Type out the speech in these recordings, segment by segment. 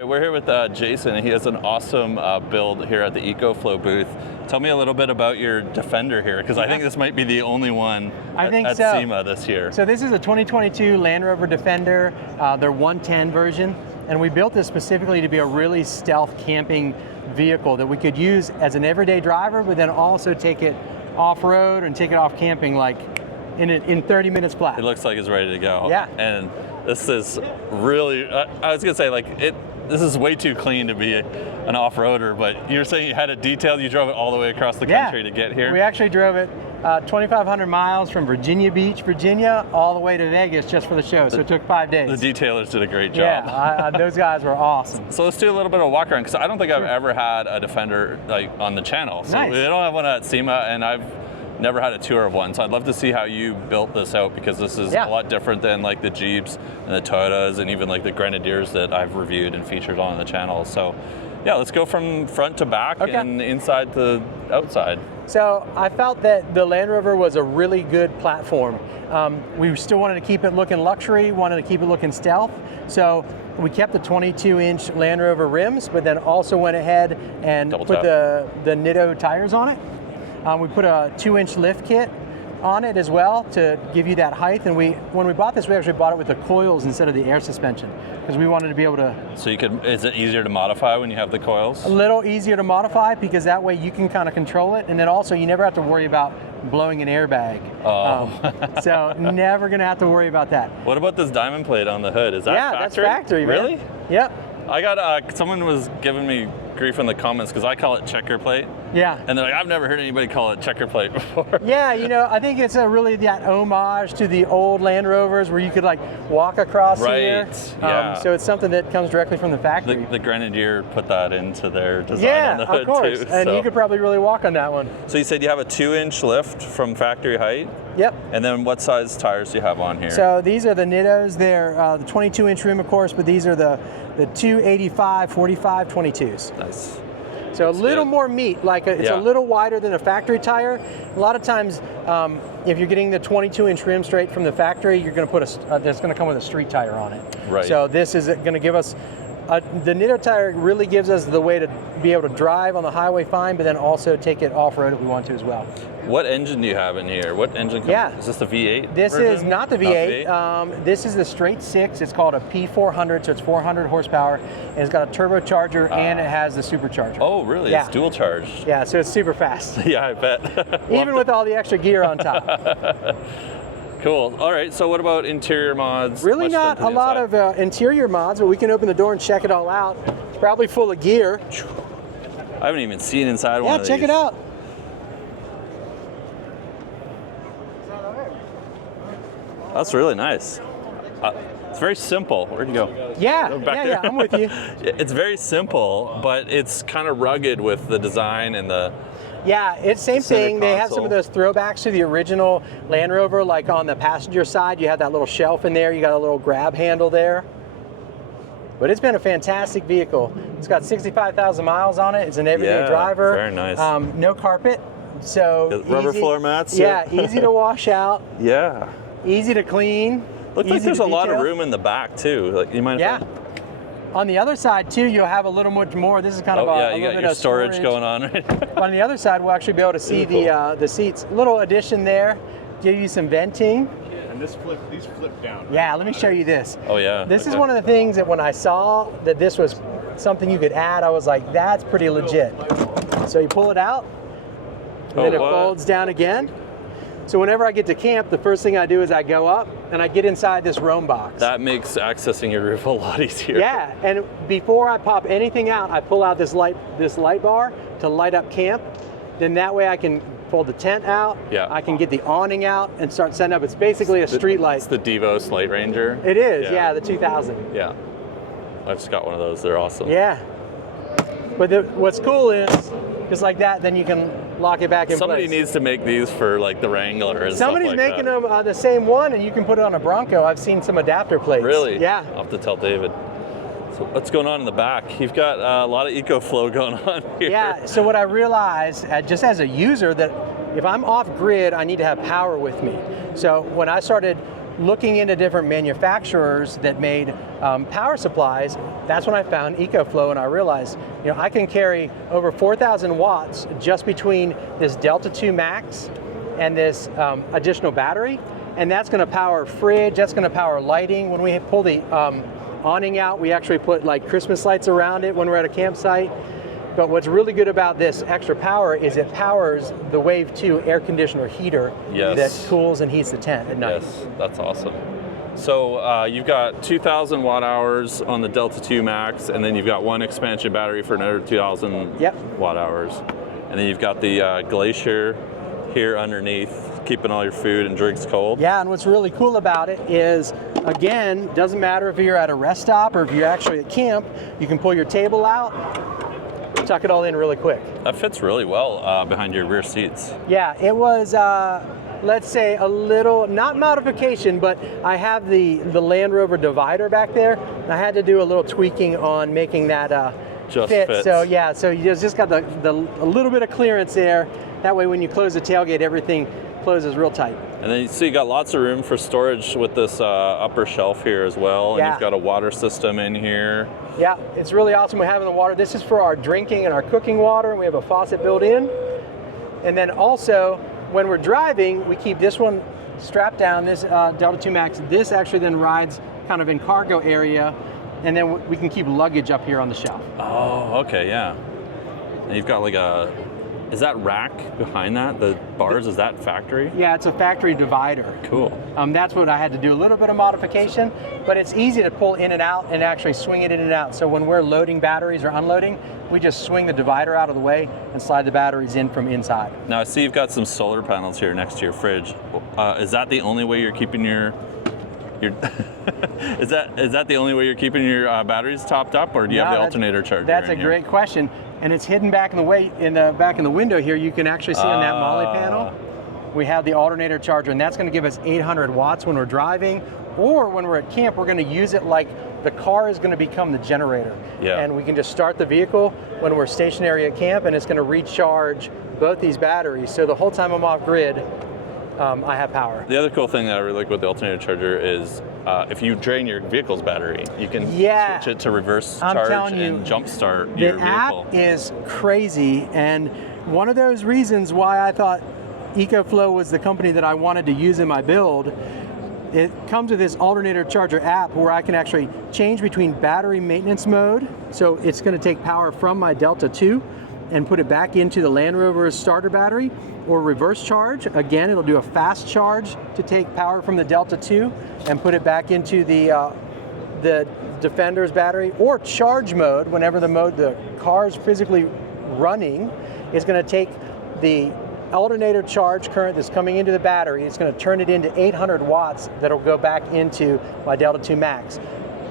We're here with Jason, and he has an awesome build here at the Ecoflow booth. Tell me a little bit about your Defender here, because I think this might be the only one at SEMA this year. So this is a 2022 Land Rover Defender, their 110 version, and we built this specifically to be a really stealth camping vehicle that we could use as an everyday driver, but then also take it off-road and take it off camping like in 30 minutes flat. It looks like it's ready to go. Yeah. And this is really, I was gonna say this is way too clean to be an off-roader, but you're saying you had it detailed, you drove it all the way across the country to get here? We actually drove it 2,500 miles from Virginia Beach, Virginia, all the way to Vegas just for the show, so it took 5 days. The detailers did a great job. Yeah, those guys were awesome. So let's do a little bit of a walk around, because I don't think I've ever had a Defender on the channel. So nice. We don't have one at SEMA, and I've never had a tour of one, so I'd love to see how you built this out, because this is a lot different than like the Jeeps and the Toyotas and even like the Grenadiers that I've reviewed and featured on the channel. So yeah, let's go from front to back and inside to outside. So I felt that the Land Rover was a really good platform. We still wanted to keep it looking luxury, wanted to keep it looking stealth, so we kept the 22-inch Land Rover rims, but then also went ahead and put the Nitto tires on it. We put a 2-inch lift kit on it as well to give you that height. And when we bought this, we actually bought it with the coils instead of the air suspension, because we wanted to be able to. So is it easier to modify when you have the coils? A little easier to modify, because that way you can kind of control it, and then also you never have to worry about blowing an airbag. Oh. So never gonna have to worry about that. What about this diamond plate on the hood? Is that factory? Yeah, that's factory, man. Really? Yep. I got, someone was giving me grief in the comments because I call it checker plate. Yeah. And they're like, I've never heard anybody call it checker plate before. Yeah, I think it's really that homage to the old Land Rovers where you could like walk across here. Yeah. So it's something that comes directly from the factory. The Grenadier put that into their design on the hood too. Yeah, of course. And you could probably really walk on that one. So you said you have a 2-inch lift from factory height? Yep. And then what size tires do you have on here? So these are the Nittos. They're the 22-inch rim, of course, but these are the 285, 45, 22s. Nice. So a little more meat, it's a little wider than a factory tire. A lot of times, if you're getting the 22-inch rim straight from the factory, you're going to put that's going to come with a street tire on it. Right. So this is going to give us, the Nitto tire really gives us the way to be able to drive on the highway fine, but then also take it off-road if we want to as well. What engine do you have in here? What engine is this the V8 This version? Is not the V8. Not V8? This is the straight 6. It's called a P400, so it's 400 horsepower. And it's got a turbocharger and it has the supercharger. Oh, really? Yeah. It's dual charged. Yeah, so it's super fast. Yeah, I bet. Even with all the extra gear on top. Cool. All right, so what about interior mods? Really not a lot of interior mods, but we can open the door and check it all out. It's probably full of gear. I haven't even seen inside one of these. Yeah, check it out. That's really nice. It's very simple. Where'd you go? Yeah, I'm with you. It's very simple, but it's kind of rugged with the design and the... Yeah, it's same thing. Console. They have some of those throwbacks to the original Land Rover, like on the passenger side, you have that little shelf in there, you got a little grab handle there. But it's been a fantastic vehicle. It's got 65,000 miles on it. It's an everyday driver. Very nice. No carpet, so rubber floor mats. Yeah, easy to wash out. Yeah. Easy to clean. Looks like there's a lot of room in the back too. Like, you mind? Yeah. On the other side too, you'll have a little much more. This is kind of a little bit of storage going on. Right? On the other side, we'll actually be able to see the seats. Little addition there, give you some venting. And these flip down. Right? Yeah, let me show you this. Oh yeah. This is one of the things that when I saw that this was something you could add, I was like, that's pretty legit. So you pull it out, and then it folds down again. So whenever I get to camp, the first thing I do is I go up and I get inside this roam box. That makes accessing your roof a lot easier. Yeah, and before I pop anything out, I pull out this light bar to light up camp. Then that way I can fold the tent out. Yeah. I can get the awning out and start setting up. It's basically a street light. It's the Devo Slate Ranger. It is, yeah, the 2000. Yeah, I just got one of those. They're awesome. Yeah, but what's cool is, just like that, then you can lock it back in place. Somebody needs to make these for like the Wrangler and Somebody's stuff like making them the same one, and you can put it on a Bronco. I've seen some adapter plates. Really? Yeah. I'll have to tell David. So what's going on in the back? You've got a lot of Ecoflow going on here. Yeah, so what I realized, just as a user, that if I'm off grid, I need to have power with me. So when I started looking into different manufacturers that made power supplies, that's when I found Ecoflow, and I realized, I can carry over 4,000 watts just between this Delta 2 Max and this additional battery, and that's going to power fridge, that's going to power lighting. When we pull the awning out, we actually put like Christmas lights around it when we're at a campsite. But what's really good about this extra power is it powers the Wave 2 air conditioner heater that cools and heats the tent at night. Yes, that's awesome. So you've got 2,000 watt hours on the Delta 2 Max, and then you've got one expansion battery for another 2,000 watt hours. And then you've got the Glacier here underneath, keeping all your food and drinks cold. Yeah, and what's really cool about it is, again, doesn't matter if you're at a rest stop or if you're actually at camp, you can pull your table out, tuck it all in really quick. That fits really well behind your rear seats. Yeah, it was, let's say a little, not modification, but I have the Land Rover divider back there. I had to do a little tweaking on making that just fit. fits. So yeah, so you just got a little bit of clearance there. That way when you close the tailgate, everything closes real tight. And then you see you got lots of room for storage with this upper shelf here as well. And you've got a water system in here. Yeah, it's really awesome. We're having the water. This is for our drinking and our cooking water. We have a faucet built in. And then also, when we're driving, we keep this one strapped down, this Delta 2 Max. This actually then rides kind of in cargo area, and then we can keep luggage up here on the shelf. Oh, okay, yeah. And you've got like is that rack behind that? The bars, is that factory? Yeah, it's a factory divider. Cool. That's what I had to do, a little bit of modification, but it's easy to pull in and out and actually swing it in and out. So when we're loading batteries or unloading, we just swing the divider out of the way and slide the batteries in from inside. Now I see you've got some solar panels here next to your fridge. Is that the only way you're keeping your is that the only way you're keeping your batteries topped up, or do you have the alternator charger? That's a great question, and it's hidden back in the back in the window here. You can actually see on that Molly panel, we have the alternator charger, and that's going to give us 800 watts when we're driving, or when we're at camp, we're going to use it like the car is going to become the generator. Yeah. And we can just start the vehicle when we're stationary at camp, and it's going to recharge both these batteries. So the whole time I'm off grid, I have power. The other cool thing that I really like with the alternator charger is if you drain your vehicle's battery, you can switch it to reverse charge and jump start your vehicle. The app is crazy, and one of those reasons why I thought Ecoflow was the company that I wanted to use in my build, it comes with this alternator charger app where I can actually change between battery maintenance mode. So it's going to take power from my Delta 2 and put it back into the Land Rover starter battery, or reverse charge. Again, it'll do a fast charge to take power from the Delta 2 and put it back into the Defender's battery, or charge mode. Whenever the car is physically running, it's going to take the alternator charge current that's coming into the battery, it's going to turn it into 800 watts that'll go back into my Delta 2 Max.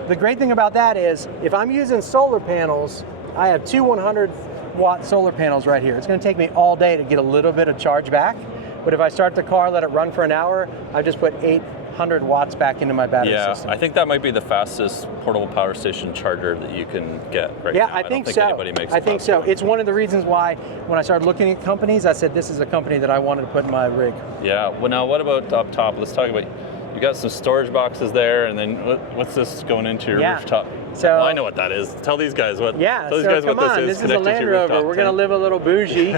The great thing about that is, if I'm using solar panels, I have two 100-watt solar panels right here. It's going to take me all day to get a little bit of charge back, but if I start the car, let it run for an hour, I just put 800 watts back into my battery system. I think that might be the fastest portable power station charger that you can get right now. I think don't think so. Anybody makes I think so. It's one of the reasons why when I started looking at companies, I said this is a company that I wanted to put in my rig. Yeah. Well, now what about up top? Let's talk about, you got some storage boxes there, and then what's this going into your rooftop? So I know what that is. Tell these guys what. Yeah. Tell these so guys come what on, this is. This is a Land Rover. We're going to live a little bougie.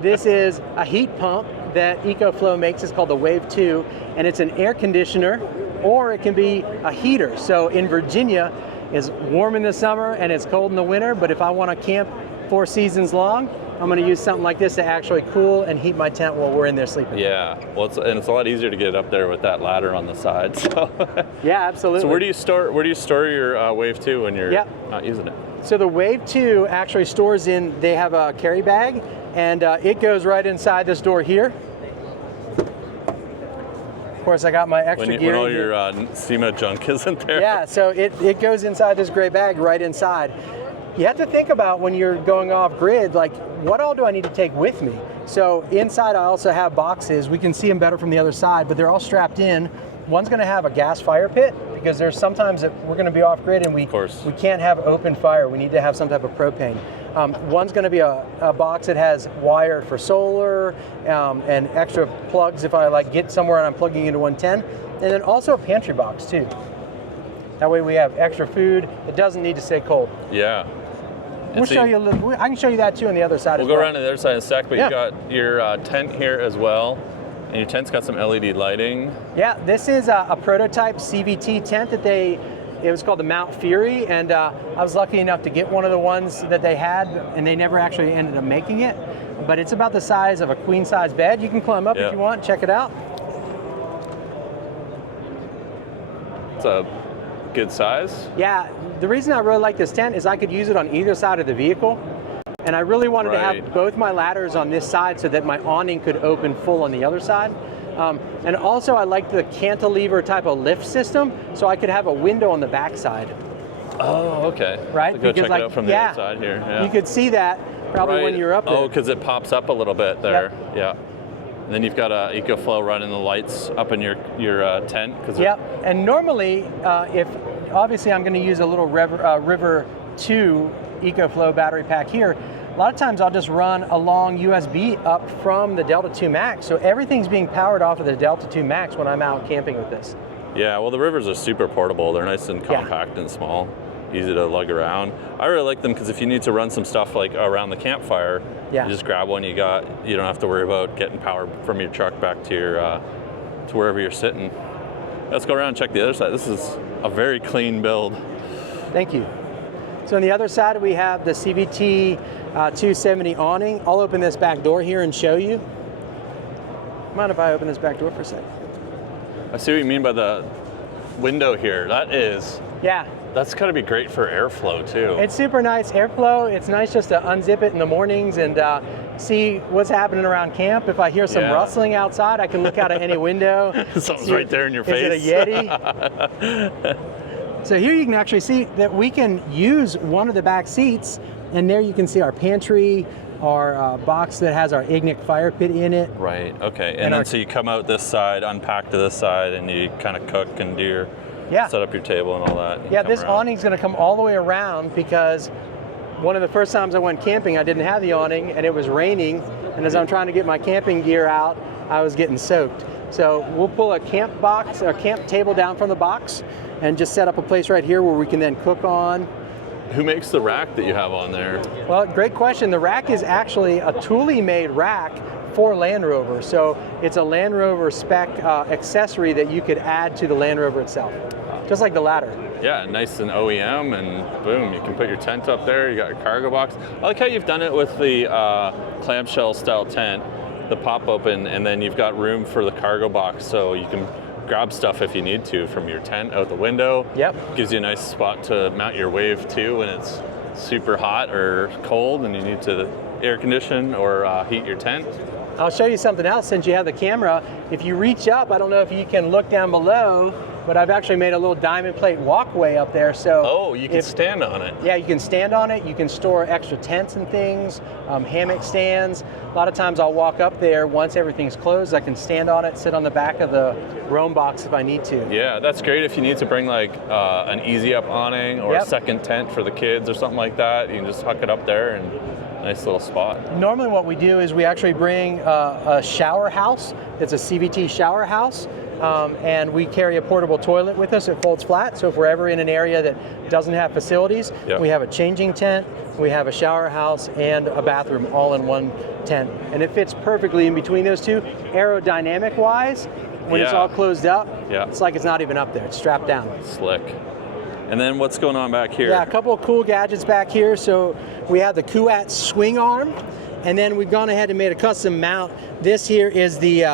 This is a heat pump that Ecoflow makes. It's called the Wave 2, and it's an air conditioner, or it can be a heater. So in Virginia, it's warm in the summer and it's cold in the winter, but if I want to camp 4 seasons long, I'm going to use something like this to actually cool and heat my tent while we're in there sleeping. Yeah, well, it's a lot easier to get up there with that ladder on the side. So. Yeah, absolutely. So where do you store your Wave 2 when you're not using it? So the Wave 2 actually stores in, they have a carry bag, and it goes right inside this door here. Of course, I got my extra gear. When all your SEMA junk isn't there. Yeah, so it goes inside this gray bag right inside. You have to think about when you're going off grid, like, what all do I need to take with me? So inside I also have boxes. We can see them better from the other side, but they're all strapped in. One's going to have a gas fire pit because there's sometimes that we're going to be off grid and we can't have open fire. We need to have some type of propane. One's going to be a box that has wire for solar and extra plugs if I like get somewhere and I'm plugging into 110, and then also a pantry box too. That way we have extra food. It doesn't need to stay cold. Yeah. We'll show you a little. I can show you that too on the other side. We'll go around to the other side in a sec, but you've got your tent here as well. And your tent's got some LED lighting. Yeah, this is a prototype CVT tent that it was called the Mount Fury, and I was lucky enough to get one of the ones that they had, and they never actually ended up making it. But it's about the size of a queen size bed. You can climb up if you want, check it out. It's a good size. Yeah, the reason I really like this tent is I could use it on either side of the vehicle. And I really wanted to have both my ladders on this side so that my awning could open full on the other side. And also I like the cantilever type of lift system, so I could have a window on the back side. Oh, okay. Right? So go check it out from the other side here. Yeah. You could see that probably when you're up there. Oh, because it pops up a little bit there. Yep. Yeah. And then you've got a Ecoflow running the lights up in your tent. Yep. And normally, if obviously I'm going to use a little River 2 Ecoflow battery pack here, a lot of times I'll just run a long USB up from the Delta 2 Max, so everything's being powered off of the Delta 2 Max when I'm out camping with this. Yeah, well the Rivers are super portable. They're nice and compact and small, easy to lug around. I really like them because if you need to run some stuff like around the campfire, you just grab one you got. You don't have to worry about getting power from your truck back to your to wherever you're sitting. Let's go around and check the other side. This is a very clean build. Thank you. So on the other side we have the CVT 270 awning. I'll open this back door here and show you. Mind if I open this back door for a sec? I see what you mean by the window here. That's gotta be great for airflow too. It's super nice airflow. It's nice just to unzip it in the mornings and see what's happening around camp. If I hear some rustling outside, I can look out of any window. Something's right there in your face. Is it a Yeti? So here you can actually see that we can use one of the back seats, and there you can see our pantry, our box that has our Ignic fire pit in it. Right, okay. And then so you come out this side, unpack to this side, and you kind of cook and do your, set up your table and all that. Yeah, this awning's gonna come all the way around because one of the first times I went camping, I didn't have the awning and it was raining, and as I'm trying to get my camping gear out, I was getting soaked. So we'll pull a camp box or camp table down from the box and just set up a place right here where we can then cook on. Who makes the rack that you have on there? Well, great question. The rack is actually a Thule made rack for Land Rover. So it's a Land Rover spec accessory that you could add to the Land Rover itself, just like the ladder. Yeah, nice and OEM, and boom, you can put your tent up there. You got your cargo box. I like how you've done it with the clamshell style tent, the pop open, and then you've got room for the cargo box, so you can grab stuff if you need to from your tent out the window. Yep. Gives you a nice spot to mount your wave too when it's super hot or cold and you need to air condition or heat your tent. I'll show you something else since you have the camera. If you reach up, I don't know if you can look down below, but I've actually made a little diamond plate walkway up there. So you can stand on it. Yeah, you can stand on it. You can store extra tents and things, hammock stands. A lot of times I'll walk up there once everything's closed. I can stand on it, sit on the back of the roam box if I need to. Yeah, that's great if you need to bring like an easy up awning or a second tent for the kids or something like that. You can just huck it up there and nice little spot. Normally what we do is we actually bring a shower house. It's a CVT shower house. And we carry a portable toilet with us. It folds flat, so if we're ever in an area that doesn't have facilities, we have a changing tent, we have a shower house, and a bathroom all in one tent. And it fits perfectly in between those two. Aerodynamic-wise, when it's all closed up, it's like it's not even up there. It's strapped down. Slick. And then what's going on back here? Yeah, a couple of cool gadgets back here. So we have the Kuat swing arm, and then we've gone ahead and made a custom mount. This here is the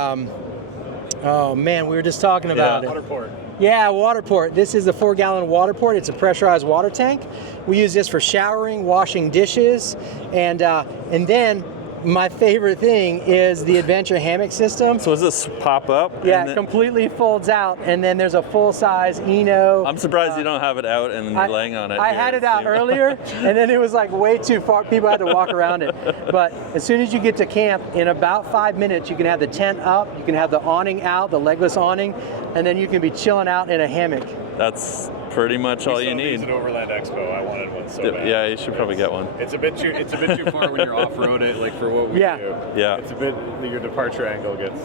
oh man, we were just talking about it. Water port. Yeah, water port. This is a 4-gallon water port. It's a pressurized water tank. We use this for showering, washing dishes, and then my favorite thing is the Adventure hammock system. So does this pop up? Yeah, it completely folds out, and then there's a full-size Eno. I'm surprised you don't have it out and then you're laying on it. I had it out earlier, and then it was like way too far. People had to walk around it. But as soon as you get to camp, in about 5 minutes, you can have the tent up, you can have the awning out, the legless awning, and then you can be chilling out in a hammock. That's pretty much all you need. At Overland Expo, I wanted one so bad. Yeah, you should probably get one. It's a bit too far when you're off-road it, like for what we do. Yeah. It's a bit, your departure angle gets.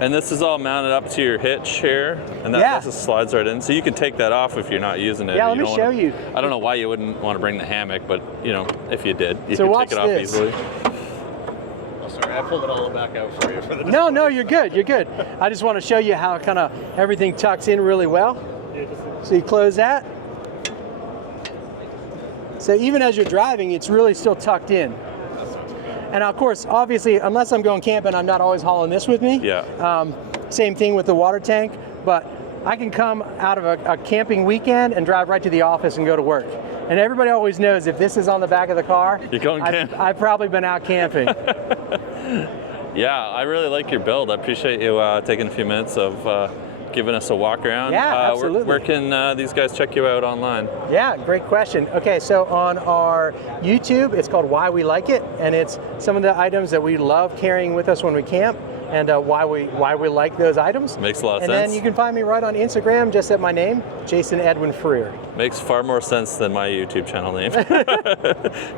And this is all mounted up to your hitch here, and that just slides right in. So you can take that off if you're not using it. Yeah, let me show you. I don't know why you wouldn't want to bring the hammock, but you know, if you did, you so could take it off easily. Oh, sorry, I pulled it all back out for you. For the No, you're good. You're good. I just want to show you how kind of everything tucks in really well. So you close that. So even as you're driving, it's really still tucked in. And of course, obviously, unless I'm going camping, I'm not always hauling this with me. Yeah. Same thing with the water tank, but I can come out of a camping weekend and drive right to the office and go to work. And everybody always knows if this is on the back of the car, you're going camping. I've probably been out camping. Yeah, I really like your build. I appreciate you taking a few minutes of giving us a walk around. Yeah, absolutely. Where can these guys check you out online? Yeah, great question. Okay, so on our YouTube, it's called Why We Like It, and it's some of the items that we love carrying with us when we camp, and why we like those items. Makes a lot of sense. And then you can find me right on Instagram, just at my name, Jason Edwin Freer. Makes far more sense than my YouTube channel name.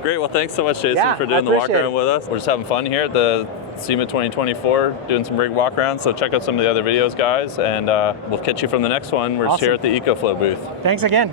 Great, well thanks so much, Jason, for doing the walk around with us. We're just having fun here at the SEMA 2024, doing some rig walk arounds, so check out some of the other videos, guys, and we'll catch you from the next one. We're just here at the Ecoflow booth. Thanks again.